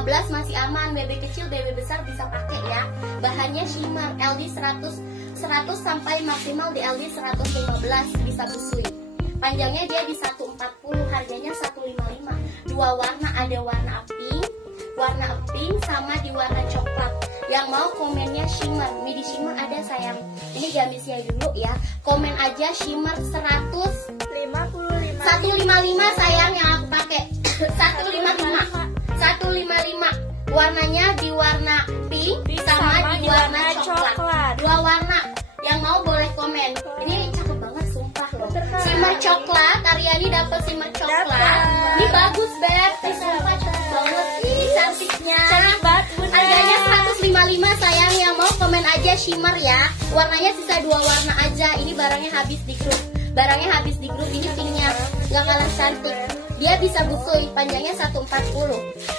15 masih aman, BB kecil, BB besar bisa pakai ya. Bahannya shimmer, LD 100 sampai maksimal di LD 115 bisa busui. Panjangnya dia di 140, harganya 155. Dua warna, ada warna pink sama di warna coklat. Yang mau komennya shimmer, midi shimmer ada sayang. Ini gamisnya dulu ya. Komen aja shimmer 155 sayang yang aku pakai. 155. Warnanya di warna pink sama di warna coklat. Dua warna. Yang mau boleh komen. Ini cakep banget sumpah loh. Shimmer coklat, Aryani dapat shimmer coklat. Ini bagus beb. Sumpah cakep banget. Ih, cantiknya. Cantik banget bunda. Harganya 155 sayang. Yang mau komen aja shimmer ya. Warnanya sisa dua warna aja. Ini barangnya habis di grup. Ini pinknya nggak kalah cantik. Dia bisa busui, panjangnya 140.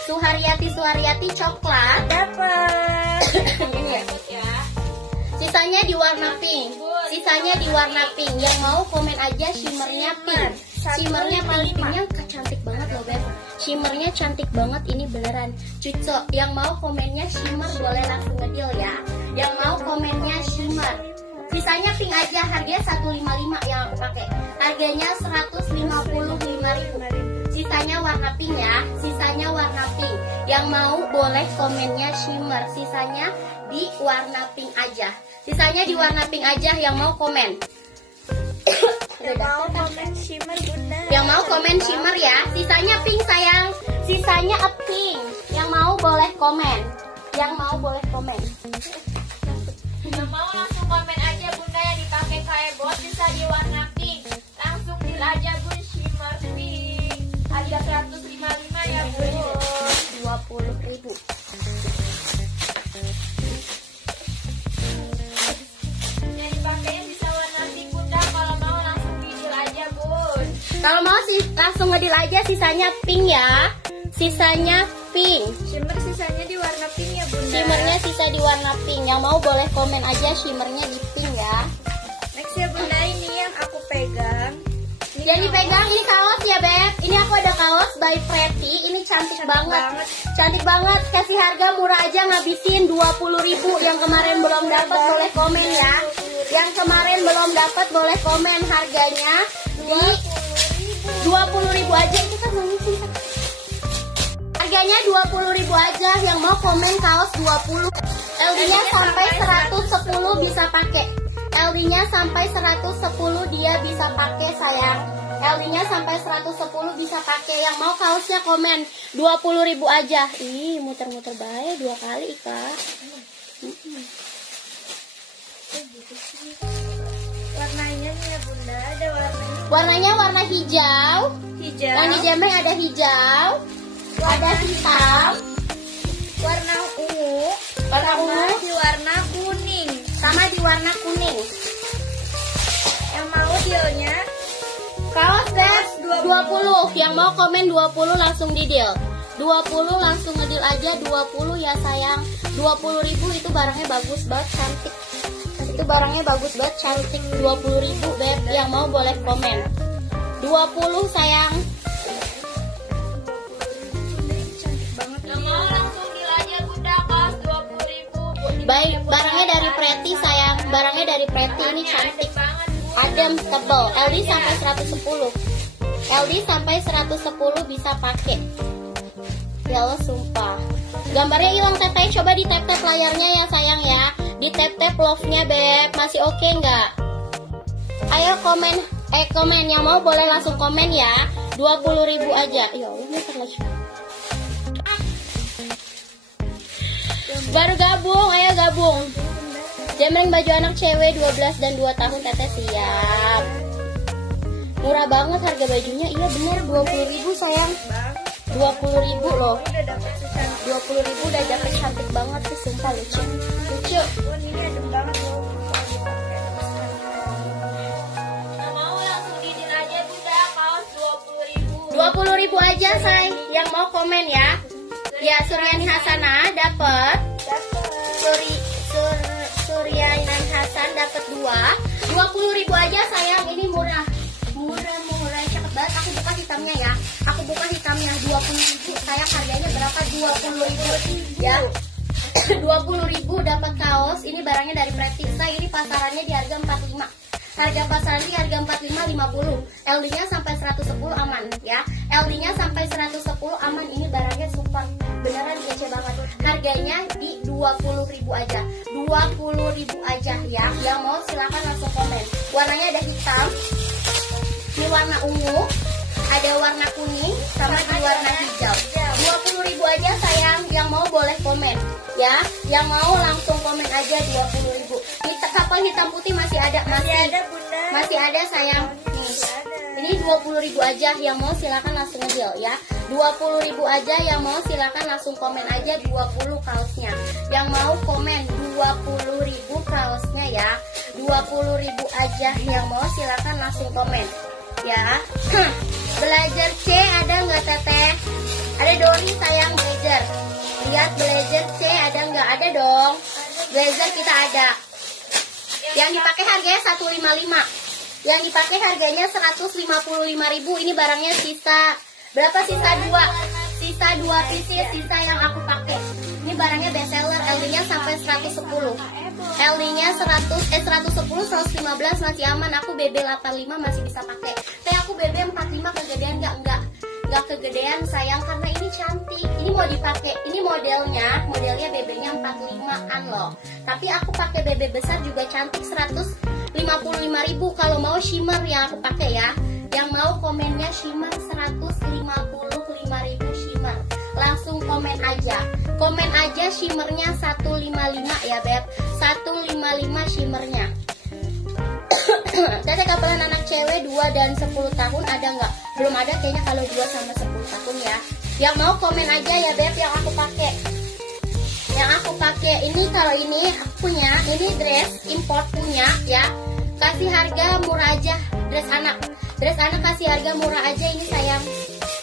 Suharyati coklat Dapat. ini ya. Sisanya di warna pink. Yang mau komen aja shimmernya pink. Shimmernya pinknya cantik banget loh beb. Shimmernya cantik banget, ini beneran. Cuco, yang mau komennya shimmer boleh langsung ngedeal ya. Yang mau komennya shimmer. Sisanya pink aja, harganya 155 yang aku pakai. Harganya 155.000. Sisanya warna pink ya. Yang mau boleh komennya shimmer. Sisanya di warna pink aja. Yang mau komen. Yang mau komen shimmer bunda. Yang mau komen shimmer ya. Sisanya pink sayang. Sisanya pink. Yang mau boleh komen. Yang mau langsung komen aja bunda yang dipakai kayak bot bisa di warna pink. Langsung deal aja bun shimmer pink. Harga 155 ya bun. 20.000. Yang dipakainya bisa warna pink bunda. Kalau mau langsung deal aja bun. Kalau mau sih langsung ngedeal aja, sisanya pink ya. Shimmer sisanya di warna pink ya bunda. Shimmernya sisa di warna pink. Yang mau boleh komen aja shimmernya di pink ya. Next ya bunda, ini yang aku pegang. Yang dipegang ini kaos ya beb. Ini aku ada kaos by Pretty. Ini cantik banget. Kasih harga murah aja, ngabisin 20.000. Yang kemarin belum dapat boleh komen ya. Harganya di 20.000 aja. Itu kan mengisi. Harganya 20.000 aja. Yang mau komen kaos 20. LD-nya sampai 110 bisa pakai. LD-nya sampai 110 dia bisa pakai sayang. LD-nya sampai 110 bisa pakai. Yang mau kaosnya komen 20.000 aja. Ih, muter-muter baik 2 kali Kak. Warnanya nih ya bunda, ada warnanya warna hijau. Yang di jemeng ada hijau, ada hitam, warna ungu, di warna kuning. Sama di warna kuning. Yang mau dealnya kaos beb 20. Yang mau komen 20 langsung di deal. 20 langsung ngedil aja 20 ya sayang. 20.000 itu barangnya bagus banget, cantik. 20.000 beb. Yang mau boleh komen 20 sayang. Yang mau langsung deal aja bunda, kaos 20.000. Baik, barangnya dari Pretty sayang. Barangnya dari Pretty, ini cantik. Adem tebal, LD sampai 110. LD sampai 110 bisa pakai. Ya Allah sumpah. Gambarnya hilang teteh, coba di tap-tap layarnya ya sayang ya. Di tap-tap love-nya beb, masih oke nggak? Ayo komen yang mau boleh langsung komen ya. 20.000 aja. Ya Allah, muter lagi. Baru gabung, ayo gabung. Jembreng baju anak cewek 12 dan 2 tahun teteh siap. Murah banget harga bajunya. Iya bener 20.000 sayang. 20.000 loh. 20.000 udah dapet cantik banget sih, sumpah lucu. Ini adem banget loh. Mau langsung didil aja udah kaos 20.000. 20.000 aja say. Yang mau komen ya. Ya Suryani Hasanah dapet. Suryanan Hasan dapat 2. 20.000 aja sayang. Ini murah, cakep banget. Aku buka hitamnya ya. Aku buka hitamnya 20.000. Sayang harganya berapa? 20.000 ya. 20.000 dapat kaos. Ini barangnya dari Pretty. Ini pasarannya di harga 45. Harga pasaran di harga 45 50. LD-nya sampai 110 aman ya. LD-nya sampai 110 aman. Ini barangnya super. Beneran kece banget. Harganya di 20.000 aja. 20.000 aja ya. Yang mau silakan langsung komen. Warnanya ada hitam. Ini warna ungu. Ada warna kuning sama di warna hijau. 20.000 aja sayang. Yang mau boleh komen ya. Yang mau langsung komen aja 20.000. Ini kapal hitam putih masih ada, masih ada sayang. Nih. Ini 20.000 aja. Yang mau silakan langsung nge-deal ya. 20.000 aja. Yang mau silakan langsung komen aja 20 kaosnya. Yang mau komen 20.000 kaosnya ya. 20.000 aja. Yang mau silakan langsung komen ya. Belajar C ada nggak teteh? Ada Dori sayang belajar. Lihat belajar C ada nggak? Ada dong. Blazer kita ada. Yang dipakai harganya 155. Yang dipakai harganya 155.000. Ini barangnya sisa. Berapa sisa 2? Sisa 2 pieces sisa yang aku pakai. Ini barangnya best seller. LD-nya sampai 110. LD-nya 110 115 masih aman. Aku BB 85 masih bisa pakai. Kayak aku BB 45 kegedean enggak kegedean sayang karena ini cantik. Ini mau dipakai. Ini modelnya BB-nya 45-an loh. Tapi aku pakai BB besar juga cantik 155.000. Kalau mau shimmer yang aku pakai ya. Yang mau komennya shimmer 155.000 shimmer. Langsung komen aja. Komen aja shimmernya 155 ya beb. 155 shimmernya. Teteh kapalan anak cewek 2 dan 10 tahun ada nggak? Belum ada kayaknya kalau 2 sama 10 tahun ya. Yang mau komen aja ya beb yang aku pakai. Yang aku pakai ini kalau ini aku punya, ini dress import punya ya. Kasih harga murah aja dress anak. Dress anak kasih harga murah aja ini sayang.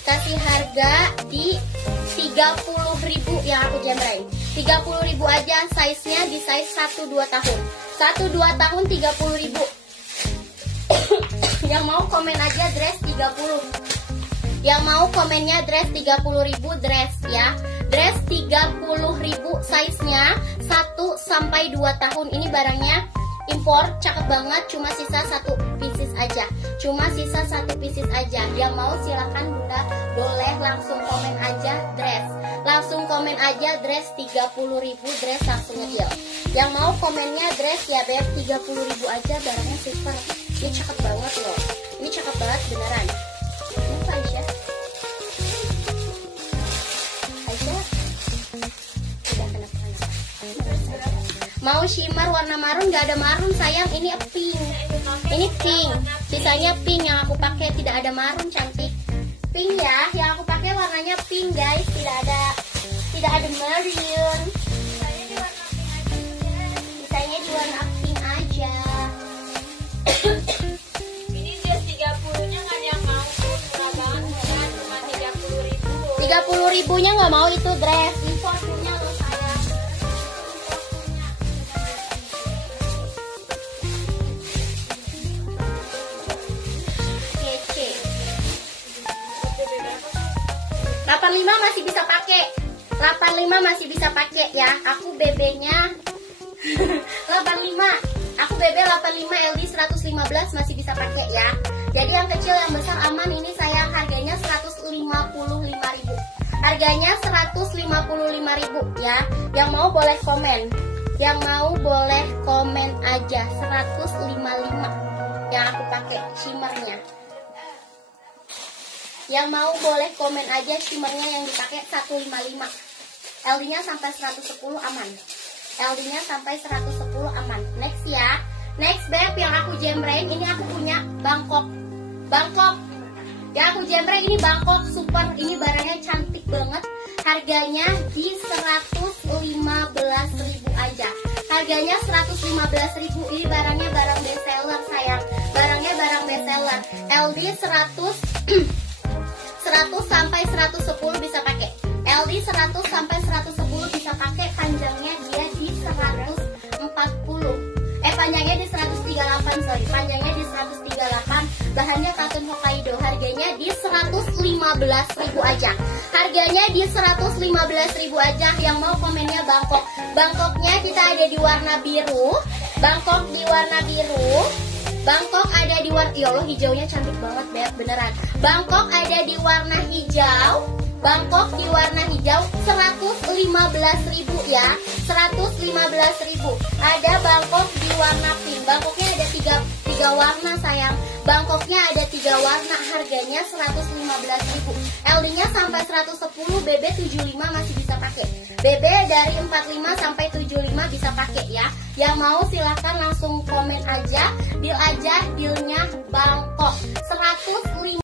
Kasih harga di 30.000 yang aku jembreng. 30.000 aja size-nya di size 1-2 tahun. 1-2 tahun 30.000. Yang mau komen aja dress 30. Yang mau komennya dress 30.000 dress ya. Dress 30.000 size-nya 1-2 tahun. Ini barangnya import, cakep banget. Cuma sisa 1 pieces aja. Yang mau silakan bunda boleh langsung komen aja dress. Langsung komen aja dress 30.000 dress langsung nge-deal. Yang mau komennya dress ya beb 30.000 aja barangnya super. Ini cakep banget loh. Ini cakep banget beneran. Ini apa Aisyah? Tidak kenapa. Mau shimmer warna marun nggak ada marun sayang. Ini pink. Ini pink. Sisanya pink yang aku pakai tidak ada marun cantik. Pink ya. Yang aku pakai warnanya pink guys. Tidak ada marun. Sisanya di warna pink aja. Ini dress 30-nya nggak ada yang mau. Murah banget ya. Cuma 30.000. 30.000-nya nggak mau itu dress. Import punya loh sayang. Kece. 85 masih bisa pakai. 85 masih bisa pakai ya. Aku BB-nya 85. Aku BB 85 LD 115 masih bisa pakai ya. Jadi yang kecil yang besar aman. Ini sayang harganya 155.000. Harganya 155.000 ya. Yang mau boleh komen. Yang mau boleh komen aja 155 yang aku pakai shimmernya. Yang mau boleh komen aja shimmernya yang dipakai 155. LD-nya sampai 110 aman. LD-nya sampai 110 aman. Next ya. Next beb yang aku jembreng ini aku punya Bangkok. Yang aku jembreng ini Bangkok super. Ini barangnya cantik banget. Harganya di 115.000 aja. Harganya 115.000. Ini barangnya barang best seller sayang. Barangnya barang best seller. LD 100 sampai 110 bisa pakai. LD 100 sampai 110 bisa pakai. Panjangnya dia di 140. Panjangnya di 138 sorry. Panjangnya di 138. Bahannya katun Hokkaido. Harganya harganya di 115.000 aja. Harganya di 115.000 aja. Yang mau komennya Bangkok. Bangkoknya kita ada di warna biru. Bangkok di warna biru. Bangkok ada di warna, ya Allah hijaunya cantik banget Beb, beneran. Bangkok ada di warna hijau. Bangkok di warna hijau 115.000 ya. 115.000. Ada Bangkok di warna pink. Bangkoknya ada tiga warna sayang. Bangkoknya ada 3 warna. Harganya 115.000. LD-nya sampai 110, BB 75 masih bisa pakai. BB dari 45 sampai 75 bisa pakai ya. Yang mau silahkan langsung komen aja, deal aja, dealnya Bangkok 105.